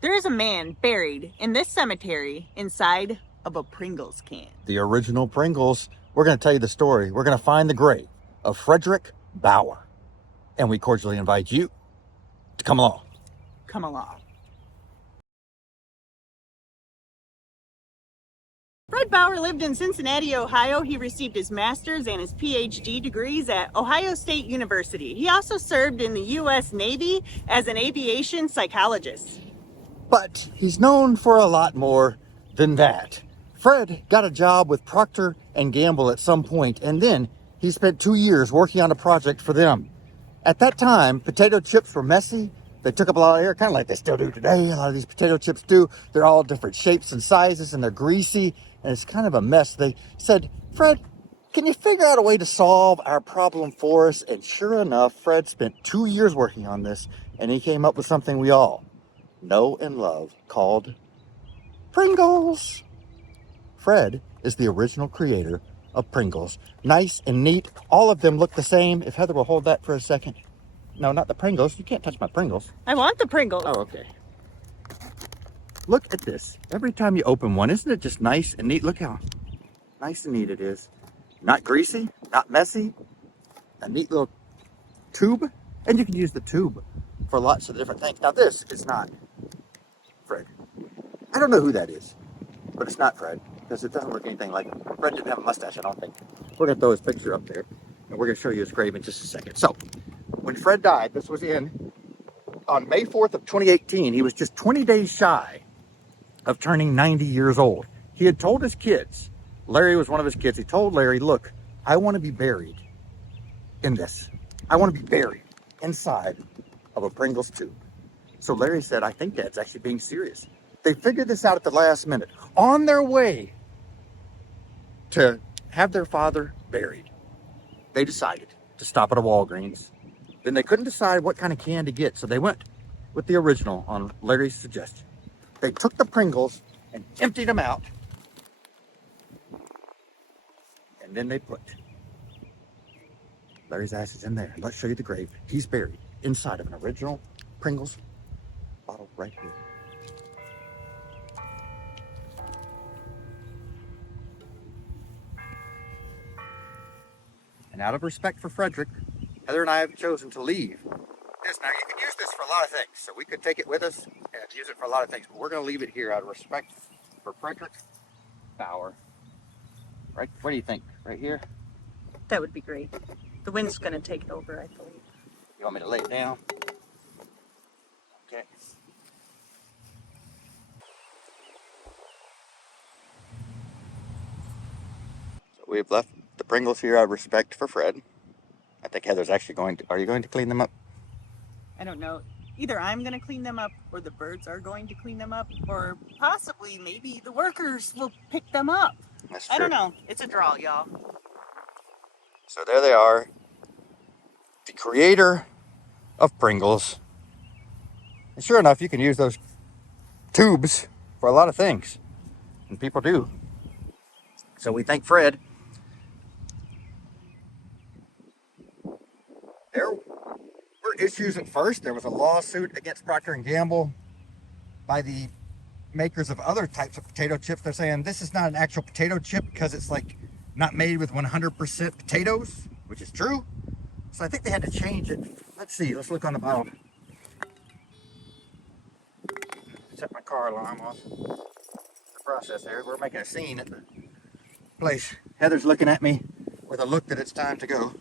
There is a man buried in this cemetery inside of a Pringles can. The original Pringles. We're going to tell you the story. We're going to find the grave of Fredric Baur. And we cordially invite you to come along. Come along. Fred Baur lived in Cincinnati, Ohio. He received his master's and his PhD degrees at Ohio State University. He also served in the U.S. Navy as an aviation psychologist. But he's known for a lot more than that. Fred got a job with Procter & Gamble at some point, and then he spent 2 years working on a project for them. At that time, potato chips were messy. They took up a lot of air, kind of like they still do today. A lot of these potato chips do. They're all different shapes and sizes, and they're greasy, and it's kind of a mess. They said, Fred, can you figure out a way to solve our problem for us? And sure enough, Fred spent 2 years working on this, and he came up with something we all know and love called Pringles. Fred is the original creator of Pringles. Nice and neat. All of them look the same. If Heather will hold that for a second. No, not the Pringles. You can't touch my Pringles. I want the Pringles. Oh, okay. Look at this. Every time you open one, isn't it just nice and neat? Look how nice and neat it is. Not greasy, not messy. A neat little tube. And you can use the tube for lots of different things. Now this is not Fred. I don't know who that is, but it's not Fred because it doesn't look anything like him. Fred didn't have a mustache, I don't think. We're going to throw his picture up there and we're going to show you his grave in just a second. So, when Fred died, this was on May 4th of 2018, he was just 20 days shy of turning 90 years old. He had told his kids, Larry was one of his kids, he told Larry, look, I want to be buried in this. I want to be buried inside of a Pringles tube. So Larry said, I think Dad's actually being serious. They figured this out at the last minute, on their way to have their father buried. They decided to stop at a Walgreens. Then they couldn't decide what kind of can to get, so they went with the original on Larry's suggestion. They took the Pringles and emptied them out, and then they put Larry's ashes in there. Let's show you the grave. He's buried inside of an original Pringles bottle right here. And out of respect for Fredric, Heather and I have chosen to leave this. Now, you can use this for a lot of things. So we could take it with us and use it for a lot of things. But we're going to leave it here out of respect for Fredric Baur. Right? What do you think? Right here? That would be great. The wind's going to take it over, I believe. You want me to lay it down? Okay. So we've left the Pringles here out of respect for Fred. I think Heather's actually going to... Are you going to clean them up? I don't know. Either I'm going to clean them up or the birds are going to clean them up or possibly maybe the workers will pick them up. That's true. I don't know. It's a draw, y'all. So there they are. The creator of Pringles. And sure enough, you can use those tubes for a lot of things. And people do. So we thank Fred. There were issues at first. There was a lawsuit against Procter & Gamble by the makers of other types of potato chips. They're saying this is not an actual potato chip because it's like not made with 100% potatoes, which is true. So I think they had to change it. Let's see. Let's look on the bottle. Set my car alarm off. The process there. We're making a scene at the place. Heather's looking at me with a look that it's time to go.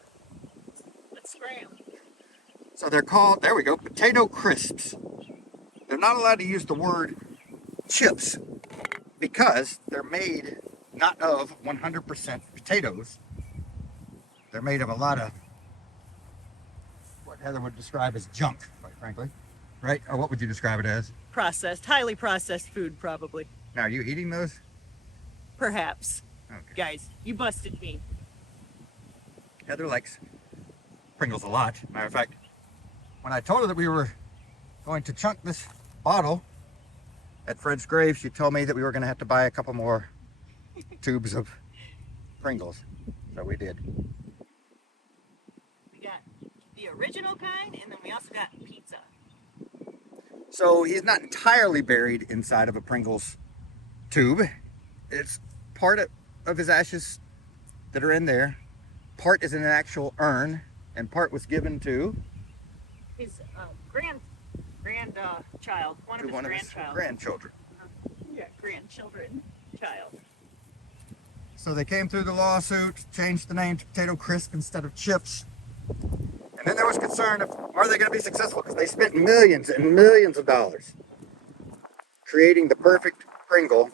Let's scram. So they're called, there we go, potato crisps. They're not allowed to use the word chips because they're made not of 100% potatoes. They're made of a lot of what Heather would describe as junk, quite frankly. Right? Or what would you describe it as? Processed, highly processed food, probably. Now, are you eating those? Perhaps. Okay. Guys, you busted me. Heather likes Pringles a lot. Matter of fact, when I told her that we were going to chunk this bottle at Fred's grave, she told me that we were going to have to buy a couple more tubes of Pringles. So we did. We got the original kind, and then we also got pizza. So he's not entirely buried inside of a Pringles tube. It's part of his ashes that are in there. Part is in an actual urn, and part was given to His grandchild, one of his grandchildren. Yeah, grandchildren, child. So they came through the lawsuit, changed the name to Potato Crisp instead of Chips. And then there was concern of, are they going to be successful? Because they spent millions and millions of dollars creating the perfect Pringle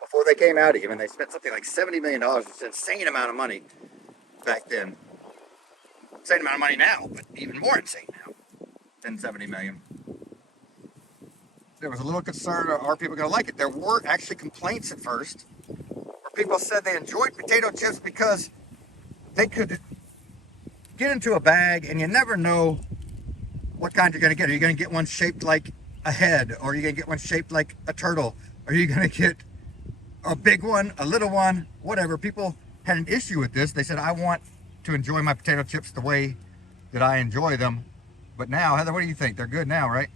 before they came out even. They spent something like $70 million. It's an insane amount of money back then. Insane amount of money now, but even more insane now than 70 million. There was a little concern, are people going to like it? There were actually complaints at first where people said they enjoyed potato chips because they could get into a bag and you never know what kind you're going to get. Are you going to get one shaped like a head? Or are you going to get one shaped like a turtle? Are you going to get a big one, a little one, whatever? People had an issue with this. They said, I want to enjoy my potato chips the way that I enjoy them. But now, Heather, what do you think? They're good now, right?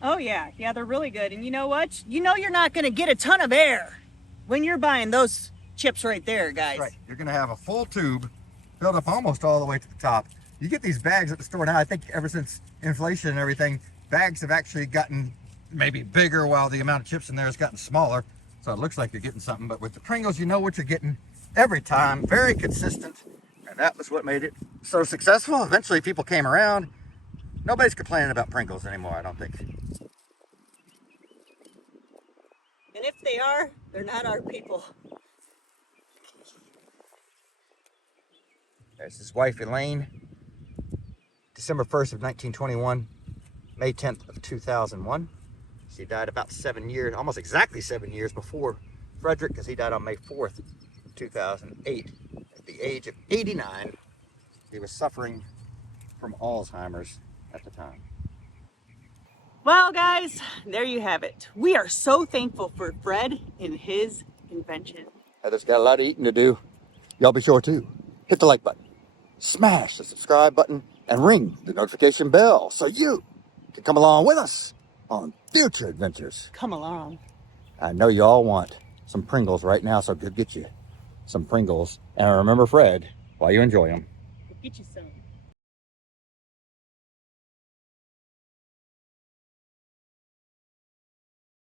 Oh yeah, they're really good. And you know what? You know you're not going to get a ton of air when you're buying those chips right there, guys. That's right. You're going to have a full tube filled up almost all the way to the top. You get these bags at the store now. I think ever since inflation and everything, bags have actually gotten maybe bigger while the amount of chips in there has gotten smaller. So it looks like you're getting something. But with the Pringles, you know what you're getting every time. Very consistent. And that was what made it so successful. Eventually people came around. Nobody's complaining about Pringles anymore, I don't think. And if they are, they're not our people. There's his wife, Elaine. December 1st of 1921, May 10th of 2001. She died about 7 years, almost exactly 7 years before Fredric, because he died on May 4th, 2008, at the age of 89. He was suffering from Alzheimer's at the time. Well, guys, there you have it. We are so thankful for Fred and his invention. Heather's got a lot of eating to do. Y'all be sure to hit the like button, smash the subscribe button, and ring the notification bell so you can come along with us on future adventures. Come along. I know you all want some Pringles right now, so go get you some Pringles. And remember Fred while you enjoy them. Get you some.